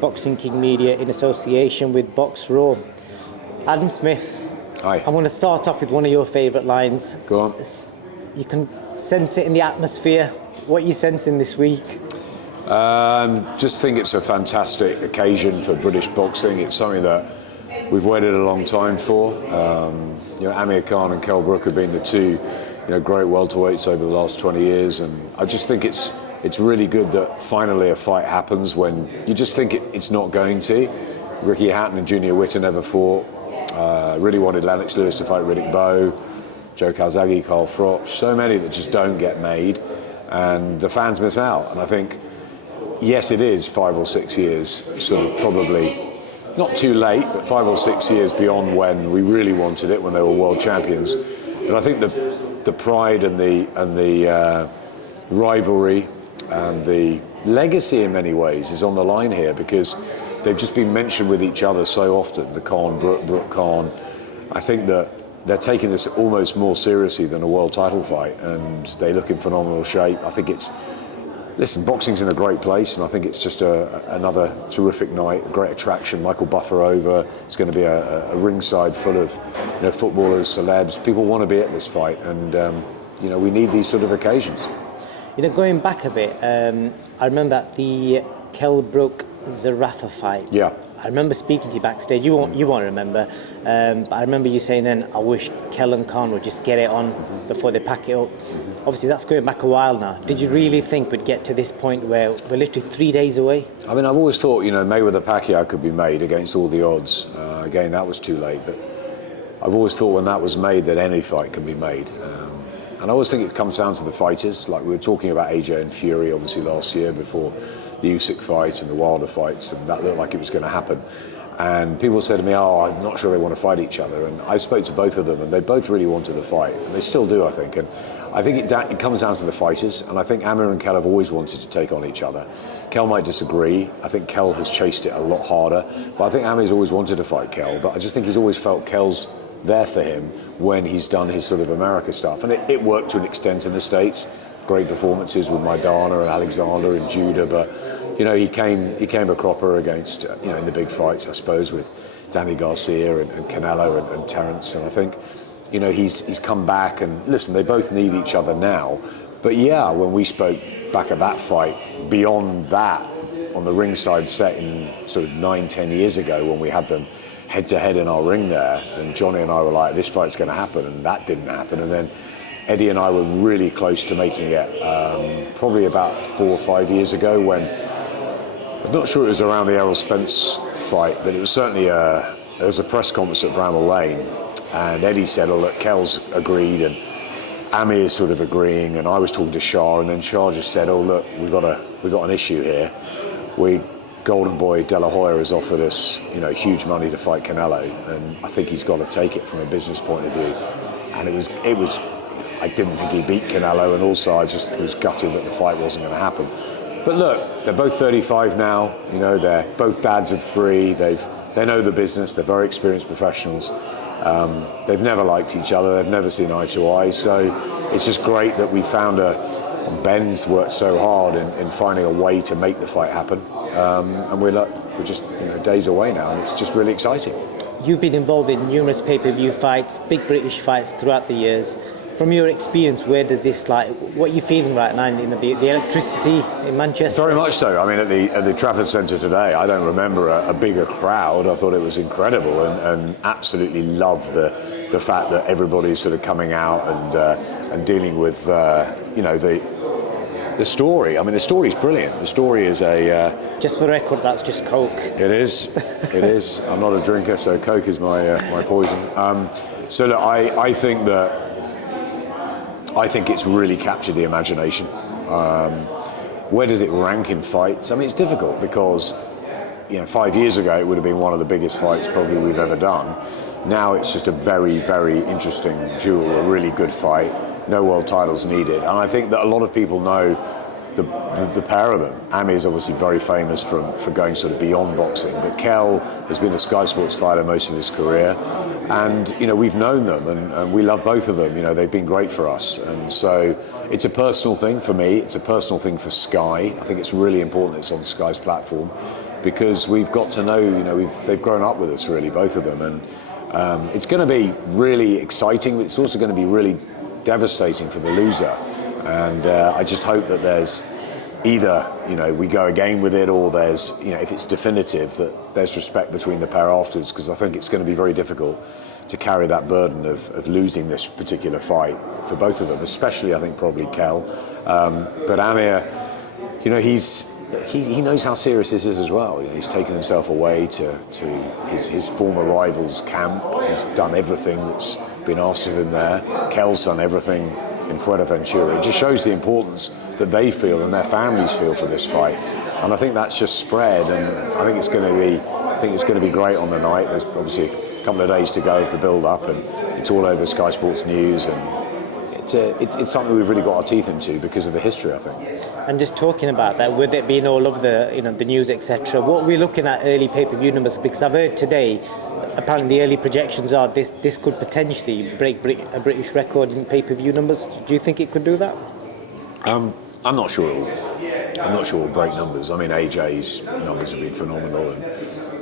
Boxing King Media in association with Box Raw. Adam Smith. Hi. I'm going to start off with one of your favourite lines. Go on. You can sense it in the atmosphere. What are you sensing this week? Just think it's a fantastic occasion for British boxing. It's something that we've waited a long time for. Amir Khan and Khan-Brook have been the two, great welterweights over the last 20 years, and I just think it's really good that finally a fight happens when you just think it's not going to. Ricky Hatton and Junior Witter never fought. Really wanted Lennox Lewis to fight Riddick Bowe, Joe Calzaghe, Carl Froch. So many that just don't get made, and the fans miss out. And I think, yes, it is 5 or 6 years, sort of probably not too late, but 5 or 6 years beyond when we really wanted it, when they were world champions. But I think the pride and the rivalry and the legacy in many ways is on the line here, because they've just been mentioned with each other so often, the Khan-Brook Khan. I think that they're taking this almost more seriously than a world title fight, and they look in phenomenal shape. I think boxing's in a great place, and I think it's just another terrific night, a great attraction. Michael Buffer over. It's going to be a ringside full of footballers, celebs. People want to be at this fight, and we need these sort of occasions. Going back a bit, I remember at the Khan-Brook Zarafa fight. Yeah. I remember speaking to you backstage. You won't remember, but I remember you saying then, I wish Kell and Khan would just get it on before they pack it up. Obviously, that's going back a while now. Did you really think we'd get to this point where we're literally 3 days away? I mean, I've always thought, Mayweather-Pacquiao could be made against all the odds. Again, that was too late, but I've always thought when that was made that any fight can be made. And I always think it comes down to the fighters. Like we were talking about AJ and Fury, obviously, last year before the Usyk fight and the Wilder fights, and that looked like it was going to happen. And people said to me, I'm not sure they want to fight each other. And I spoke to both of them, and they both really wanted to fight. And they still do, I think. And I think it comes down to the fighters. And I think Amir and Kell have always wanted to take on each other. Kell might disagree. I think Kell has chased it a lot harder. But I think Amir's always wanted to fight Kell. But I just think he's always felt Kell's there for him when he's done his sort of America stuff. And it worked to an extent in the States. Great performances with Maidana and Alexander and Judah, but he came a cropper against in the big fights, I suppose, with Danny Garcia and Canelo and Terence. And I think he's come back, and listen, they both need each other now. But yeah, when we spoke back at that fight, beyond that, on the ringside set in sort of 9-10 years ago, when we had them head to head in our ring there, and Johnny and I were like, this fight's going to happen, and that didn't happen. And then Eddie and I were really close to making it, probably about 4 or 5 years ago, when I'm not sure it was around the Errol Spence fight, but it was certainly there was a press conference at Bramall Lane, and Eddie said, look, Kell's agreed, and Amir's sort of agreeing, and I was talking to Shah, and then Shah just said, look, we've got an issue here. Golden Boy De La Hoya has offered us, huge money to fight Canelo, and I think he's got to take it from a business point of view. And it was. I didn't think he beat Canelo, and also I just was gutted that the fight wasn't going to happen. But look, they're both 35 now. They're both dads of 3. They know the business. They're very experienced professionals. They've never liked each other. They've never seen eye to eye. So it's just great that we found Ben's worked so hard in finding a way to make the fight happen. And we're just days away now, and it's just really exciting. You've been involved in numerous pay-per-view fights, big British fights throughout the years. From your experience, where does this what are you feeling right now? The electricity in Manchester? Very much so. I mean, at the Trafford Centre today, I don't remember a bigger crowd. I thought it was incredible, and absolutely love the fact that everybody's sort of coming out and dealing with the story. I mean, the story's brilliant. The story is just for the record, that's just Coke. It is. It is. I'm not a drinker, so Coke is my poison. So look, I think it's really captured the imagination. Where does it rank in fights? I mean, it's difficult because 5 years ago it would have been one of the biggest fights probably we've ever done. Now it's just a very, very interesting duel, a really good fight. No world titles needed. And I think that a lot of people know the pair of them. Ami is obviously very famous for going sort of beyond boxing, but Kel has been a Sky Sports fighter most of his career, and we've known them, and we love both of them. They've been great for us, and so it's a personal thing for me. It's a personal thing for Sky. I think it's really important it's on Sky's platform, because we've got to know. They've grown up with us, really, both of them, and it's going to be really exciting, but it's also going to be really devastating for the loser. And I just hope that there's either, we go again with it, or there's, if it's definitive, that there's respect between the pair afterwards, because I think it's going to be very difficult to carry that burden of losing this particular fight for both of them, especially, I think, probably Kel. But Amir, he knows how serious this is as well. He's taken himself away to his former rival's camp. He's done everything that's been asked of him there. Kel's done everything in Fuerteventura. It just shows the importance that they feel and their families feel for this fight, and I think that's just spread. And I think it's going to be great on the night. There's obviously a couple of days to go for the build-up, and it's all over Sky Sports News, and it's something we've really got our teeth into because of the history, I think. And just talking about that, with it being all of the news, etc., what are we looking at early pay-per-view numbers? Because I've heard today, apparently the early projections are this could potentially break a British record in pay-per-view numbers. Do you think it could do that? I'm not sure it'll break numbers. I mean, AJ's numbers have been phenomenal, and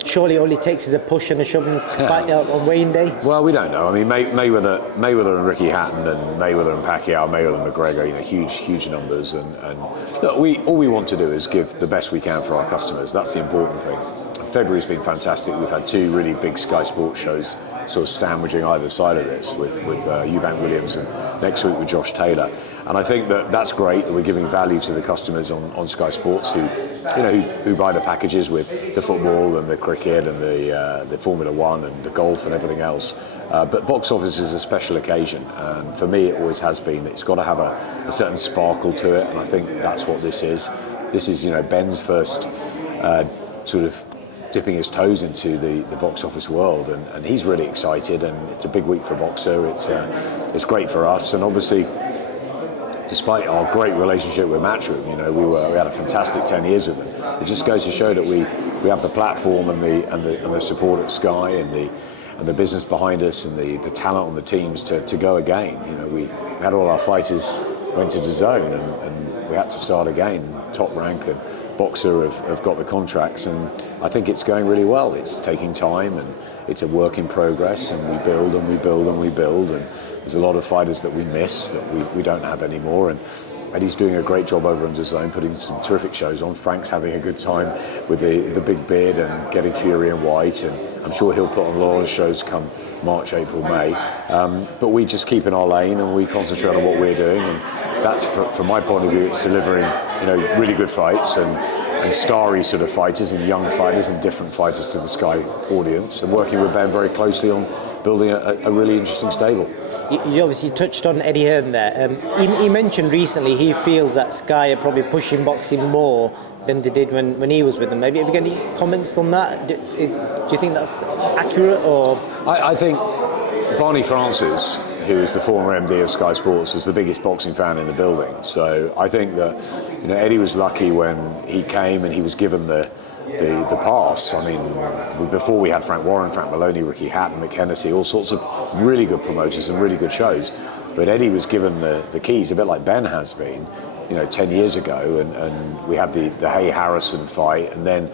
surely all it takes is a push and a shove and fight out on weighing day. Well, we don't know. I mean, Mayweather and Ricky Hatton, and Mayweather and Pacquiao, Mayweather and McGregor, huge numbers. And look, all we want to do is give the best we can for our customers. That's the important thing. February's been fantastic. We've had 2 really big Sky Sports shows sort of sandwiching either side of this with Eubank Williams, and next week with Josh Taylor. And I think that's great, that we're giving value to the customers on Sky Sports who buy the packages with the football and the cricket and the Formula One and the golf and everything else. But box office is a special occasion, and for me it always has been. That it's got to have a certain sparkle to it, and I think that's what this is. This is Ben's first sort of dipping his toes into the box office world, and he's really excited, and it's a big week for Boxer. It's great for us, and obviously, despite our great relationship with Matchroom, we had a fantastic 10 years with them. It just goes to show that we have the platform and the support at Sky and the business behind us and the talent on the teams to go again. We had all our fighters went to Dazn, and we had to start again. Top Rank and Boxer have got the contracts, and I think it's going really well. It's taking time, and it's a work in progress, and we build and we build and we build, and there's a lot of fighters that we miss that we don't have anymore, and Eddie's doing a great job over in Dazn, putting some terrific shows on. Frank's having a good time with the big beard and getting Fury and White, and I'm sure he'll put on a lot of shows come March, April, May. But we just keep in our lane, and we concentrate on what we're doing, and that's, from my point of view, it's delivering really good fights and starry sort of fighters and young fighters and different fighters to the Sky audience, and working with Ben very closely on building a really interesting stable. You obviously touched on Eddie Hearn there. He mentioned recently he feels that Sky are probably pushing boxing more than they did when he was with them. Maybe have you got any comments on that? Do you think that's accurate, or? I think Barney Francis, who is the former MD of Sky Sports, was the biggest boxing fan in the building. So I think that Eddie was lucky when he came and he was given the pass. I mean, before we had Frank Warren, Frank Maloney, Ricky Hatton, Mick Hennessy, all sorts of really good promoters and really good shows. But Eddie was given the keys, a bit like Ben has been, 10 years ago, and we had the Hay Harrison fight, and then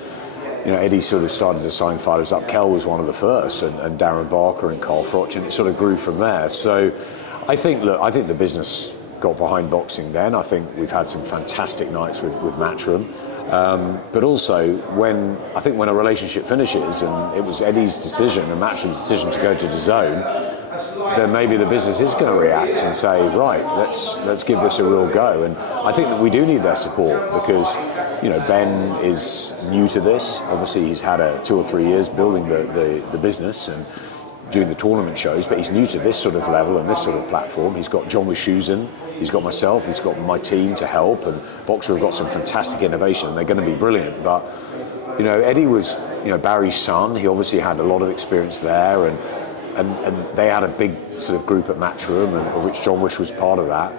Eddie sort of started to sign fighters up. Kel was one of the first, and Darren Barker and Carl Froch, and it sort of grew from there. So I think the business got behind boxing then. I think we've had some fantastic nights with Matchroom. But also, when a relationship finishes, and it was Eddie's decision and Matchroom's decision to go to DAZN, then maybe the business is going to react and say, right, let's give this a real go. And I think that we do need their support, because Ben is new to this. Obviously, he's had 2 or 3 years building the business and doing the tournament shows, but he's new to this sort of level and this sort of platform. He's got John Wischusen, he's got myself, he's got my team to help, and Boxer have got some fantastic innovation, and they're going to be brilliant. But Eddie was Barry's son. He obviously had a lot of experience there, and they had a big sort of group at Matchroom, and of which John Wish was part of that.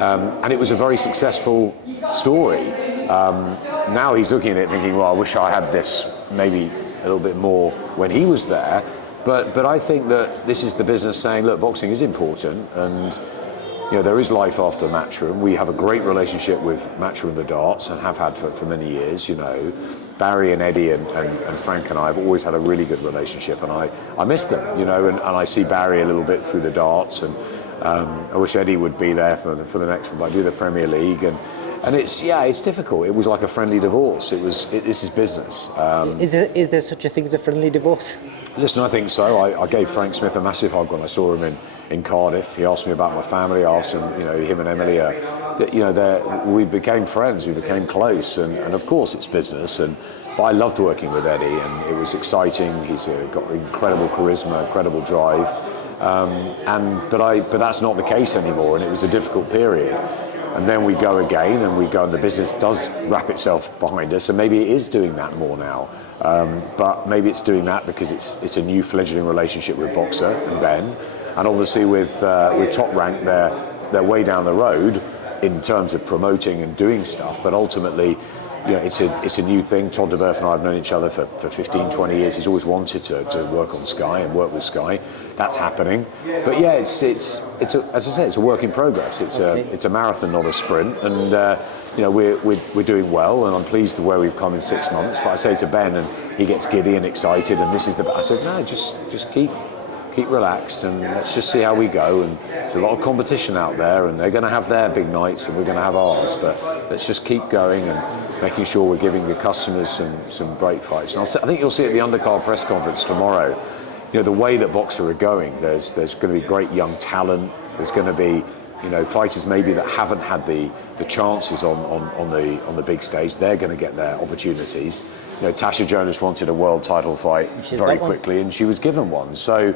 And it was a very successful story. Now he's looking at it thinking, well, I wish I had this maybe a little bit more when he was there. But I think that this is the business saying, look, boxing is important, and there is life after Matchroom. We have a great relationship with Matchroom the Darts, and have had for many years. Barry and Eddie and Frank and I have always had a really good relationship, and I miss them. And I see Barry a little bit through the darts, and I wish Eddie would be there for the next one. But I do the Premier League, and it's difficult. It was like a friendly divorce. This is business. Is there such a thing as a friendly divorce? Listen, I think so. I gave Frank Smith a massive hug when I saw him in Cardiff. He asked me about my family. I asked him, him and Emily, we became friends. We became close, and of course it's business. But I loved working with Eddie, and it was exciting. He's got incredible charisma, incredible drive, but that's not the case anymore, and it was a difficult period. And then we go again, and the business does wrap itself behind us, and maybe it is doing that more now. But maybe it's doing that because it's a new fledgling relationship with Boxer and Ben, and obviously with Top Rank, they're way down the road in terms of promoting and doing stuff. But ultimately, it's a new thing. Todd DeBerth and I have known each other for 15, 20 years. He's always wanted to work on Sky and work with Sky. That's happening. But yeah, it's as I say, it's a work in progress. It's a marathon, not a sprint. And we're doing well, and I'm pleased with where we've come in 6 months. But I say to Ben, and he gets giddy and excited, and I said, no, just keep relaxed, and let's just see how we go. And there's a lot of competition out there, and they're going to have their big nights, and we're going to have ours. But let's just keep going and making sure we're giving the customers some great fights. And I think you'll see at the undercard press conference tomorrow, the way that Boxer are going. There's going to be great young talent. There's going to be fighters maybe that haven't had the chances on the big stage. They're going to get their opportunities. Tasha Jonas wanted a world title fight very quickly, and she was given one. So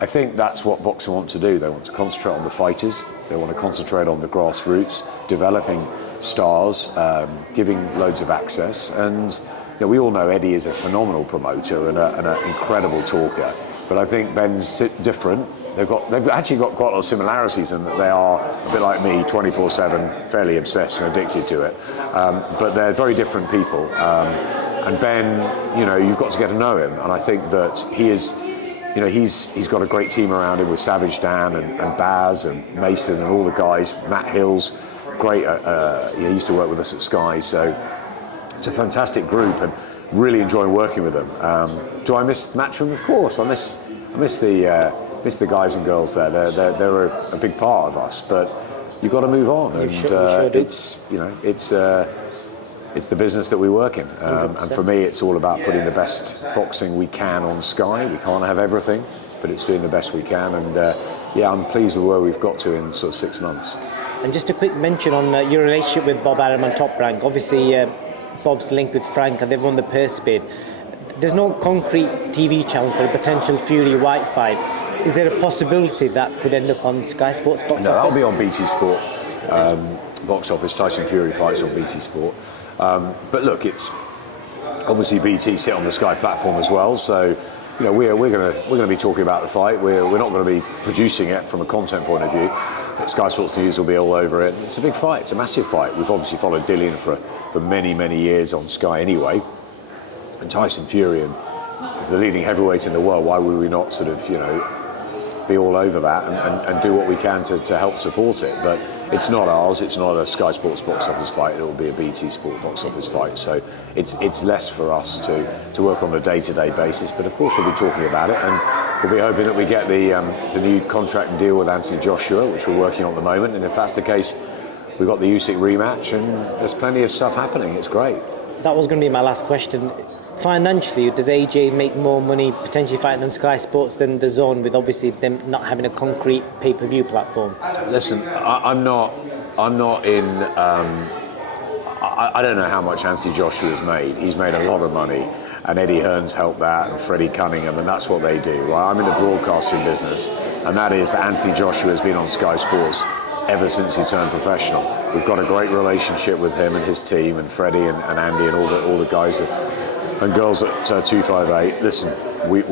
I think that's what Boxer want to do. They want to concentrate on the fighters. They want to concentrate on the grassroots, developing stars, giving loads of access. And we all know Eddie is a phenomenal promoter and an incredible talker. But I think Ben's different. They've actually got quite a lot of similarities in that they are a bit like me, 24/7, fairly obsessed and addicted to it. But they're very different people. And Ben, you've got to get to know him. And I think that he is. He's got a great team around him with Savage Dan and Baz and Mason and all the guys. Matt Hill's great. He used to work with us at Sky, so it's a fantastic group, and really enjoying working with them. Do I miss Matchroom? Of course, I miss the guys and girls there. They're a big part of us, but you've got to move on, it's the business that we work in, and for me it's all about putting the best boxing we can on Sky. We can't have everything, but it's doing the best we can, and I'm pleased with where we've got to in sort of 6 months. And just a quick mention on your relationship with Bob Arum and Top Rank. Obviously Bob's linked with Frank, and they've won the purse bid. There's no concrete TV channel for a potential Fury White fight. Is there a possibility that could end up on Sky Sports box office? No, that'll be on BT Sport box office. Tyson Fury fights on BT Sport. But look, it's obviously BT sit on the Sky platform as well, so we're going to be talking about the fight. We're not going to be producing it from a content point of view, but Sky Sports News will be all over it. It's a big fight. It's a massive fight. We've obviously followed Dillian for many years on Sky anyway, and Tyson Fury is the leading heavyweight in the world. Why would we not sort of be all over that and do what we can to help support it? But it's not ours. It's not a Sky Sports box office fight. It will be a BT Sport box office fight. So it's less for us to work on a day-to-day basis. But of course we'll be talking about it, and we'll be hoping that we get the new contract deal with Anthony Joshua, which we're working on at the moment. And if that's the case, we've got the Usyk rematch, and there's plenty of stuff happening. It's great. That was going to be my last question. Financially, does AJ make more money potentially fighting on Sky Sports than DAZN, with obviously them not having a concrete pay-per-view platform? Listen, I'm not in. I don't know how much Anthony Joshua has made. He's made a lot of money, and Eddie Hearn's helped that, and Freddie Cunningham, and that's what they do. Well, I'm in the broadcasting business, and that is that Anthony Joshua has been on Sky Sports ever since he turned professional. We've got a great relationship with him and his team, and Freddie and Andy and all the guys and girls at 258. Listen, we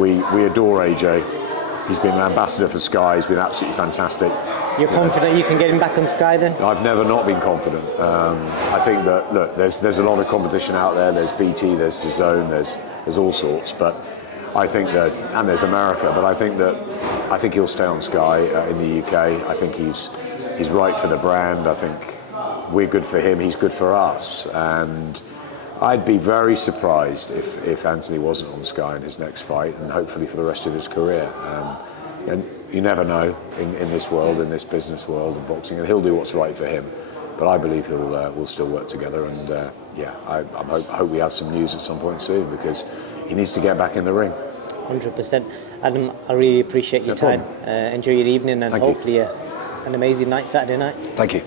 adore AJ. He's been an ambassador for Sky. He's been absolutely fantastic. You're confident you can get him back on Sky then? I've never not been confident. I think that, look, there's a lot of competition out there. There's BT, there's Dazn, there's all sorts. But I think that, and there's America. But I think he'll stay on Sky in the UK. I think he's right for the brand. I think we're good for him. He's good for us. And I'd be very surprised if Anthony wasn't on Sky in his next fight, and hopefully for the rest of his career. And you never know in this world, in this business world of boxing, and he'll do what's right for him. But I believe we'll still work together, and I hope we have some news at some point soon, because he needs to get back in the ring. 100%. Adam, I really appreciate your time. Enjoy your evening, and hopefully an amazing night Saturday night. Thank you.